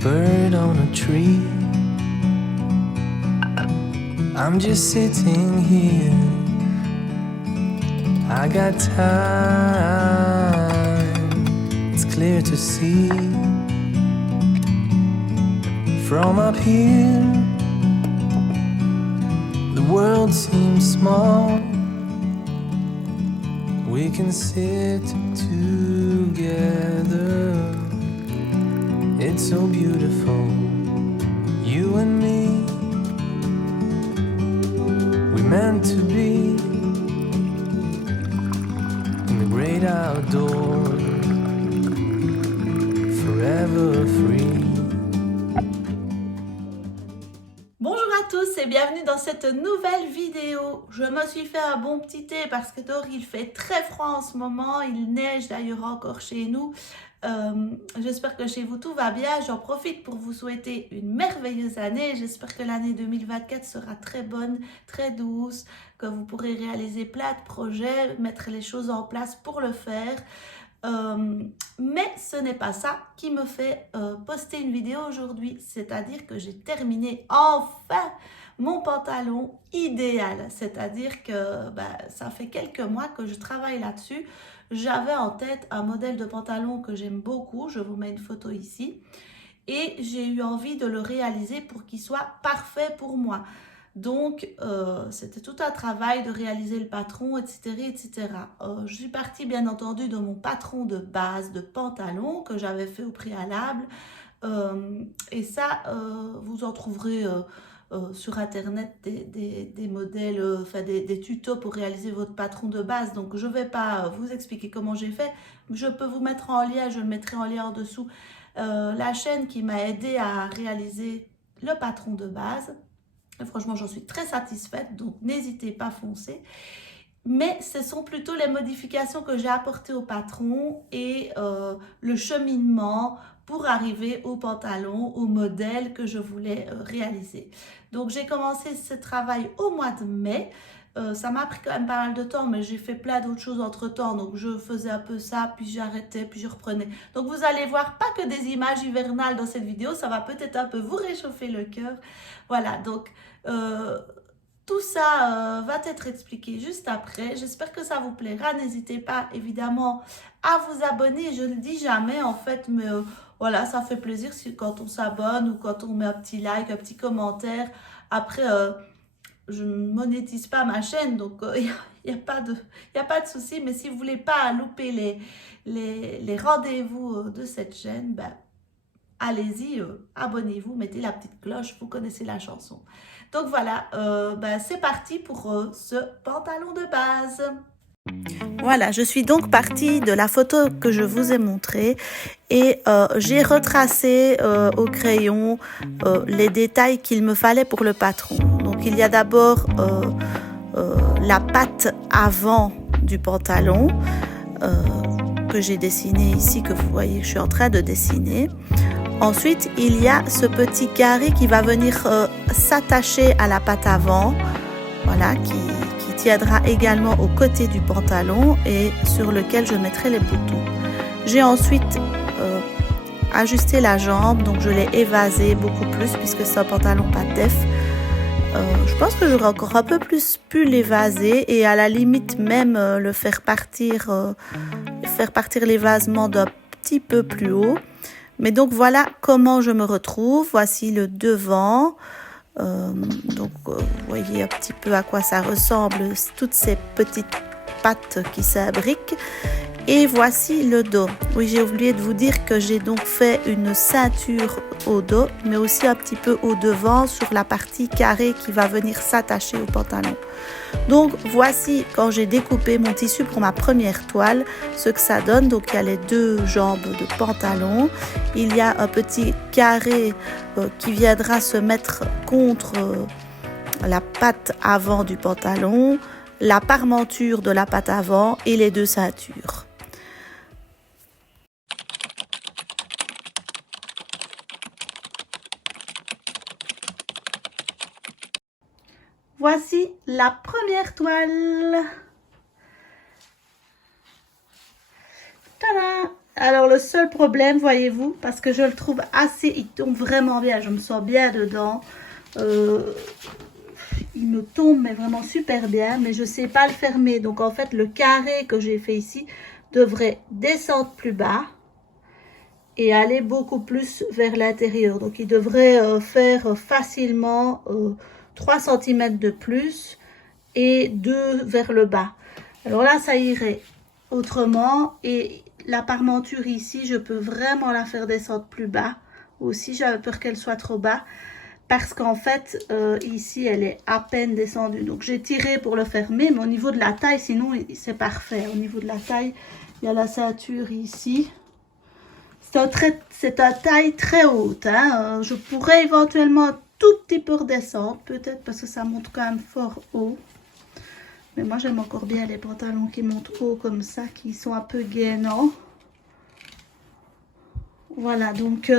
bird on a tree. I'm just sitting here. I got time. It's clear to see. From up here, the world seems small. We can sit together. It's so beautiful, you and me. We meant to be in the great outdoors, forever free. Bonjour à tous et bienvenue dans cette nouvelle vidéo. Je me suis fait un bon petit thé parce que dehors il fait très froid en ce moment, il neige d'ailleurs encore chez nous. J'espère que chez vous tout va bien. J'en profite pour vous souhaiter une merveilleuse année. J'espère que l'année 2024 sera très bonne, très douce, que vous pourrez réaliser plein de projets, mettre les choses en place pour le faire. Mais ce n'est pas ça qui me fait poster une vidéo aujourd'hui, c'est-à-dire que j'ai terminé enfin mon pantalon idéal, c'est-à-dire que ça fait quelques mois que je travaille là-dessus. J'avais en tête un modèle de pantalon que j'aime beaucoup, je vous mets une photo ici, et j'ai eu envie de le réaliser pour qu'il soit parfait pour moi. Donc, c'était tout un travail de réaliser le patron, etc. etc. Je suis partie, bien entendu, de mon patron de base de pantalon que j'avais fait au préalable. Et ça, vous en trouverez sur Internet des modèles, des tutos pour réaliser votre patron de base. Donc, je ne vais pas vous expliquer comment j'ai fait. Je peux vous mettre en lien, je le mettrai en lien en dessous, la chaîne qui m'a aidé à réaliser le patron de base. Et franchement, j'en suis très satisfaite, donc n'hésitez pas à foncer. Mais ce sont plutôt les modifications que j'ai apportées au patron et le cheminement pour arriver au pantalon, au modèle que je voulais réaliser. Donc, j'ai commencé ce travail au mois de mai. Ça m'a pris quand même pas mal de temps, mais j'ai fait plein d'autres choses entre-temps. Donc, je faisais un peu ça, puis j'arrêtais, puis je reprenais. Donc, vous allez voir pas que des images hivernales dans cette vidéo. Ça va peut-être un peu vous réchauffer le cœur. Voilà, donc tout ça va être expliqué juste après. J'espère que ça vous plaira. N'hésitez pas évidemment à vous abonner. Je ne le dis jamais en fait, mais voilà, ça fait plaisir quand on s'abonne ou quand on met un petit like, un petit commentaire. Après, je ne monétise pas ma chaîne, donc il n'y a pas de souci. Mais si vous ne voulez pas louper les rendez-vous de cette chaîne, allez-y, abonnez-vous, mettez la petite cloche, vous connaissez la chanson. Donc voilà, c'est parti pour ce pantalon de base. Voilà, je suis donc partie de la photo que je vous ai montrée et j'ai retracé au crayon les détails qu'il me fallait pour le patron. Donc il y a d'abord la patte avant du pantalon que j'ai dessiné ici, que vous voyez que je suis en train de dessiner. Ensuite, il y a ce petit carré qui va venir s'attacher à la patte avant, voilà, qui tiendra également au côté du pantalon et sur lequel je mettrai les boutons. J'ai ensuite ajusté la jambe, donc je l'ai évasé beaucoup plus puisque c'est un pantalon pas def. Je pense que j'aurais encore un peu plus pu l'évaser et à la limite même le faire partir l'évasement d'un petit peu plus haut. Mais donc voilà comment je me retrouve. Voici le devant. Vous voyez un petit peu à quoi ça ressemble, toutes ces petites pattes qui s'abriquent. Et voici le dos. Oui, j'ai oublié de vous dire que j'ai donc fait une ceinture au dos, mais aussi un petit peu au devant sur la partie carrée qui va venir s'attacher au pantalon. Donc voici quand j'ai découpé mon tissu pour ma première toile, ce que ça donne. Donc il y a les deux jambes de pantalon, il y a un petit carré qui viendra se mettre contre la patte avant du pantalon, la parmenture de la patte avant et les deux ceintures. Voici la première toile. Tada! Alors le seul problème, voyez-vous, parce que je le trouve assez, il tombe vraiment bien, je me sens bien dedans. Il me tombe mais vraiment super bien, mais je sais pas le fermer. Donc en fait, le carré que j'ai fait ici devrait descendre plus bas et aller beaucoup plus vers l'intérieur. Donc il devrait faire facilement 3 cm de plus et 2 vers le bas. Alors là, ça irait autrement. Et la parmenture ici, je peux vraiment la faire descendre plus bas. Aussi, j'avais peur qu'elle soit trop bas. Parce qu'en fait, ici, elle est à peine descendue. Donc, j'ai tiré pour le fermer. Mais au niveau de la taille, sinon, c'est parfait. Au niveau de la taille, il y a la ceinture ici. C'est une taille très haute. Hein. Je pourrais éventuellement un tout petit peu redescendre. Peut-être parce que ça monte quand même fort haut. Mais moi, j'aime encore bien les pantalons qui montent haut comme ça, qui sont un peu gainants. Voilà, donc...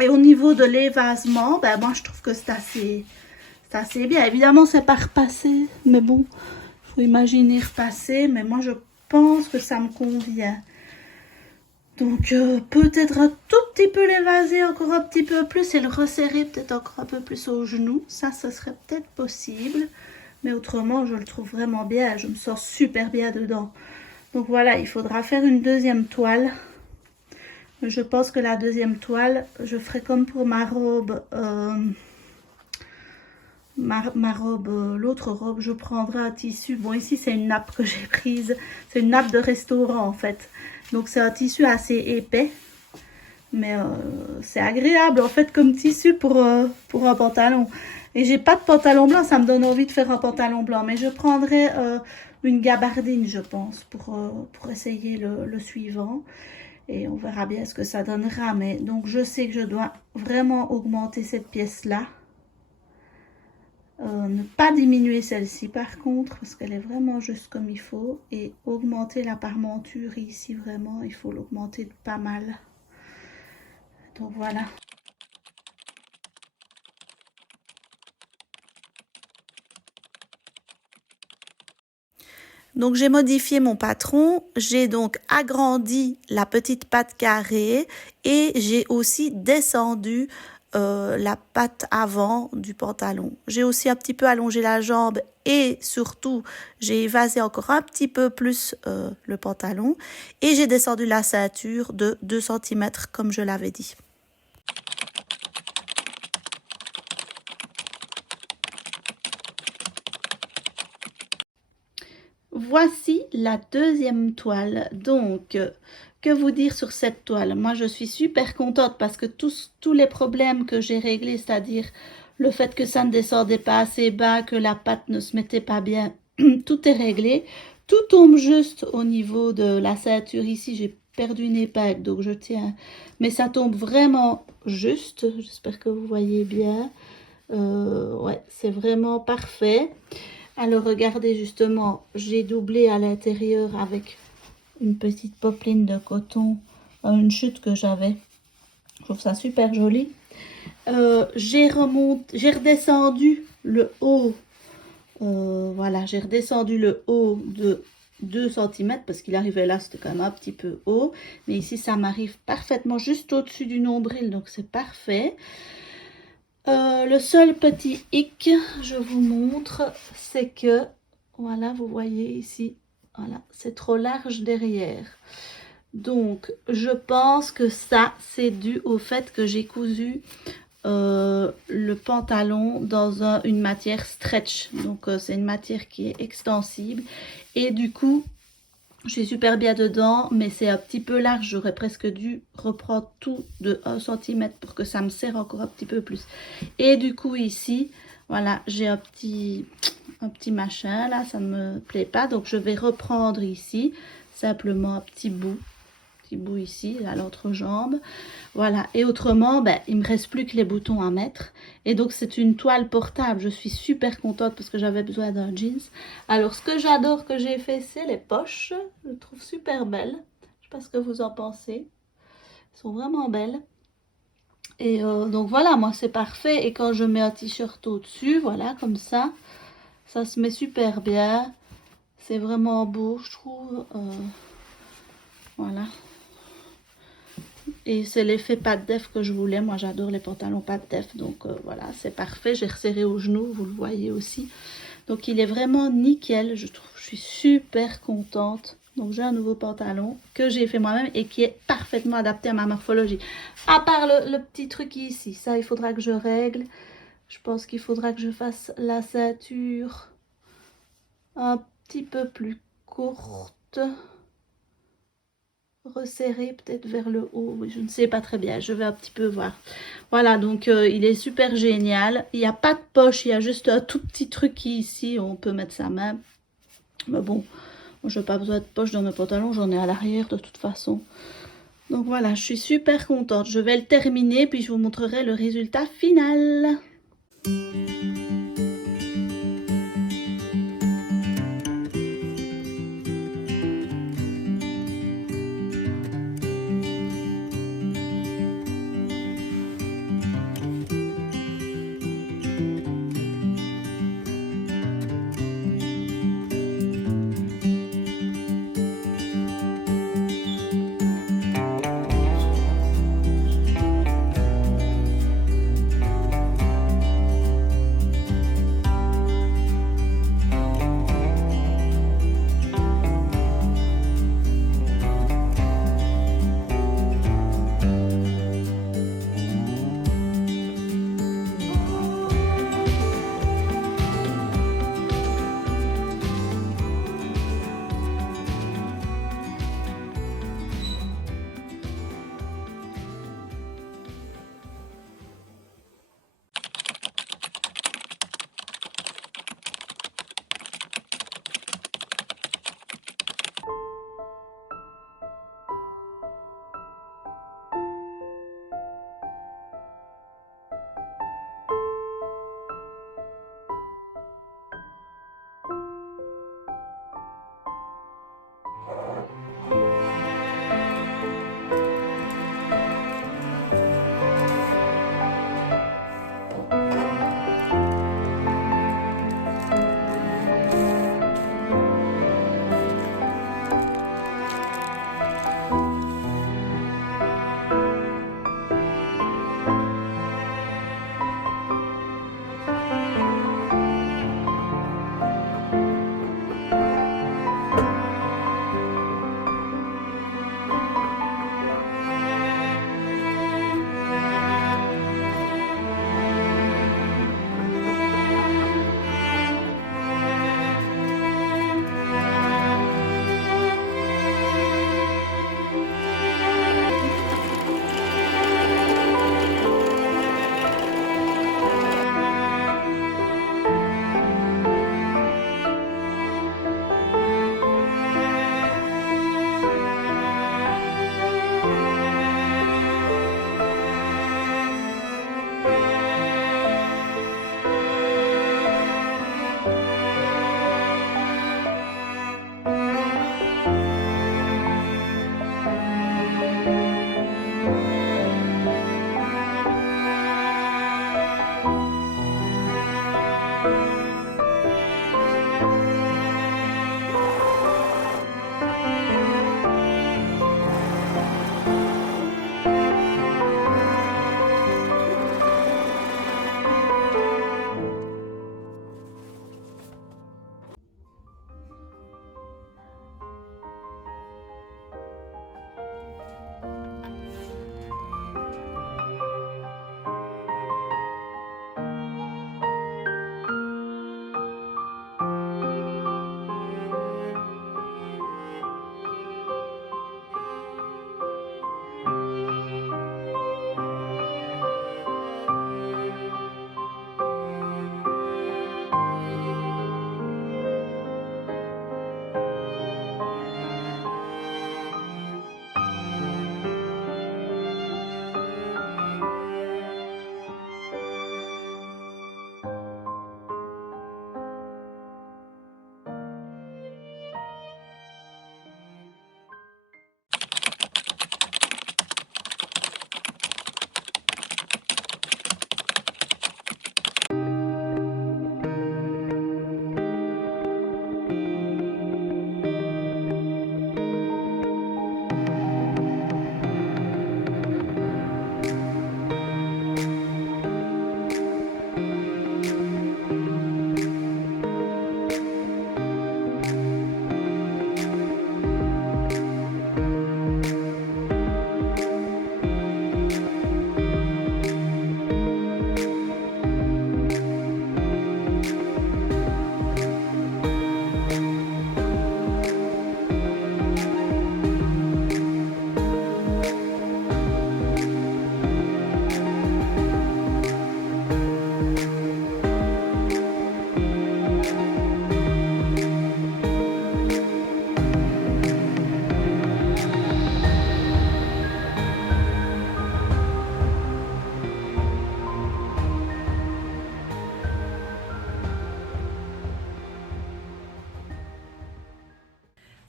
et au niveau de l'évasement, ben moi, je trouve que c'est assez bien. Évidemment, c'est pas repassé, mais bon, il faut imaginer repasser. Mais moi, je pense que ça me convient. Donc, peut-être un tout petit peu l'évaser encore un petit peu plus et le resserrer peut-être encore un peu plus au genou. Ça, ce serait peut-être possible. Mais autrement, je le trouve vraiment bien. Je me sens super bien dedans. Donc voilà, il faudra faire une deuxième toile. Je pense que la deuxième toile, je ferai comme pour ma robe. Ma robe, l'autre robe, je prendrai un tissu. Bon, ici, c'est une nappe que j'ai prise. C'est une nappe de restaurant, en fait. Donc, c'est un tissu assez épais. Mais c'est agréable, en fait, comme tissu pour un pantalon. Et j'ai pas de pantalon blanc, ça me donne envie de faire un pantalon blanc. Mais je prendrai une gabardine, je pense, pour essayer le suivant. Et on verra bien ce que ça donnera. Mais donc, je sais que je dois vraiment augmenter cette pièce-là. Ne pas diminuer celle-ci par contre, parce qu'elle est vraiment juste comme il faut. Et augmenter la parmenture ici, vraiment, il faut l'augmenter pas mal. Donc voilà. Donc j'ai modifié mon patron, j'ai donc agrandi la petite patte carrée et j'ai aussi descendu la patte avant du pantalon. J'ai aussi un petit peu allongé la jambe et surtout j'ai évasé encore un petit peu plus le pantalon et j'ai descendu la ceinture de 2 cm comme je l'avais dit. Voici la deuxième toile. Donc, que vous dire sur cette toile? Moi, je suis super contente parce que tous les problèmes que j'ai réglés, c'est-à-dire le fait que ça ne descendait pas assez bas, que la patte ne se mettait pas bien, tout est réglé. Tout tombe juste au niveau de la ceinture. Ici, j'ai perdu une épingle, donc je tiens. Mais ça tombe vraiment juste. J'espère que vous voyez bien. Ouais, c'est vraiment parfait. Alors regardez justement, j'ai doublé à l'intérieur avec une petite popeline de coton, une chute que j'avais. Je trouve ça super joli. J'ai redescendu le haut. Voilà, j'ai redescendu le haut de 2 cm parce qu'il arrivait là, c'était quand même un petit peu haut. Mais ici, ça m'arrive parfaitement juste au-dessus du nombril, donc c'est parfait. Le seul petit hic, je vous montre, c'est que, voilà, vous voyez ici, voilà, c'est trop large derrière. Donc, je pense que ça, c'est dû au fait que j'ai cousu le pantalon dans une matière stretch. Donc, c'est une matière qui est extensible. Et du coup, je suis super bien dedans, mais c'est un petit peu large. J'aurais presque dû reprendre tout de 1 cm pour que ça me serre encore un petit peu plus. Et du coup ici, voilà, j'ai un petit machin là, ça ne me plaît pas. Donc je vais reprendre ici, simplement un petit bout ici, à l'autre jambe. Voilà, et autrement, ben, il me reste plus que les boutons à mettre. Et donc, c'est une toile portable. Je suis super contente parce que j'avais besoin d'un jeans. Alors, ce que j'adore que j'ai fait, c'est les poches. Je les trouve super belles. Je sais pas ce que vous en pensez. Elles sont vraiment belles. Et donc, voilà, moi, c'est parfait. Et quand je mets un t-shirt au-dessus, voilà, comme ça se met super bien. C'est vraiment beau, je trouve. Voilà. Et c'est l'effet pâte d'œuf que je voulais. Moi, j'adore les pantalons pâte d'œuf. Donc voilà, c'est parfait. J'ai resserré au genou, vous le voyez aussi. Donc il est vraiment nickel, je trouve. Je suis super contente. Donc j'ai un nouveau pantalon que j'ai fait moi-même et qui est parfaitement adapté à ma morphologie. À part le petit truc ici, ça il faudra que je règle. Je pense qu'il faudra que je fasse la ceinture un petit peu plus courte. Resserrée peut-être vers le haut, oui, je ne sais pas très bien, je vais un petit peu voir. Voilà, donc il est super génial. Il n'y a pas de poche, il y a juste un tout petit truc qui ici, on peut mettre sa main. Mais bon, je n'ai pas besoin de poche dans mes pantalons, j'en ai à l'arrière de toute façon. Donc voilà, je suis super contente. Je vais le terminer, puis je vous montrerai le résultat final.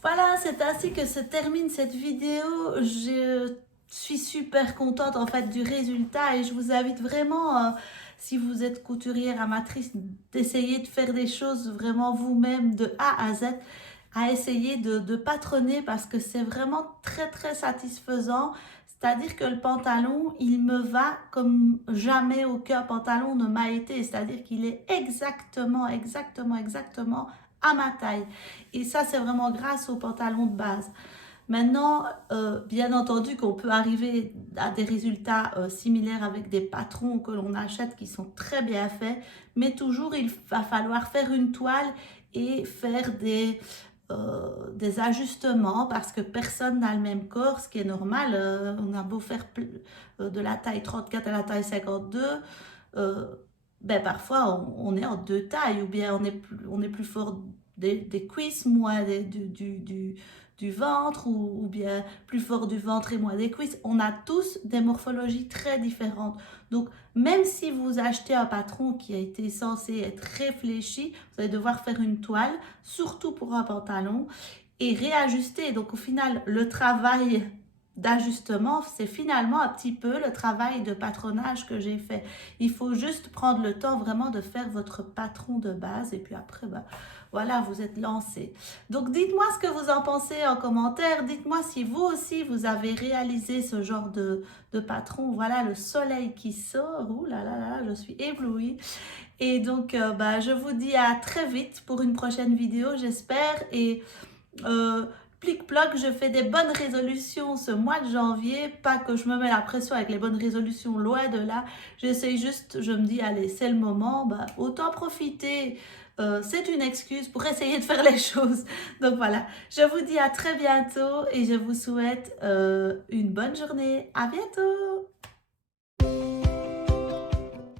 Voilà, c'est ainsi que se termine cette vidéo. Je suis super contente en fait du résultat et je vous invite vraiment, si vous êtes couturière amatrice, d'essayer de faire des choses vraiment vous-même de A à Z, à essayer de patronner parce que c'est vraiment très très satisfaisant. C'est-à-dire que le pantalon, il me va comme jamais aucun pantalon ne m'a été. C'est-à-dire qu'il est exactement à ma taille. Et ça, c'est vraiment grâce au pantalon de base. Maintenant, bien entendu qu'on peut arriver à des résultats similaires avec des patrons que l'on achète qui sont très bien faits, mais toujours il va falloir faire une toile et faire des ajustements parce que personne n'a le même corps, ce qui est normal. On a beau faire de la taille 34 à la taille 52, ben parfois on est en deux tailles ou bien on est plus fort des cuisses, moins du ventre ou bien plus fort du ventre et moins des cuisses. On a tous des morphologies très différentes. Donc, même si vous achetez un patron qui a été censé être réfléchi, vous allez devoir faire une toile, surtout pour un pantalon, et réajuster. Donc, au final, le travail d'ajustement, c'est finalement un petit peu le travail de patronage que j'ai fait. Il faut juste prendre le temps vraiment de faire votre patron de base et puis après, ben, voilà, vous êtes lancé. Donc, dites-moi ce que vous en pensez en commentaire. Dites-moi si vous aussi, vous avez réalisé ce genre de patron. Voilà, le soleil qui sort. Ouh là là là, je suis éblouie. Et donc, bah, je vous dis à très vite pour une prochaine vidéo, j'espère. Et plic-ploc, je fais des bonnes résolutions ce mois de janvier. Pas que je me mets la pression avec les bonnes résolutions, loin de là. J'essaye juste, je me dis, allez, c'est le moment, bah, autant profiter. C'est une excuse pour essayer de faire les choses. Donc voilà, je vous dis à très bientôt et je vous souhaite une bonne journée. À bientôt!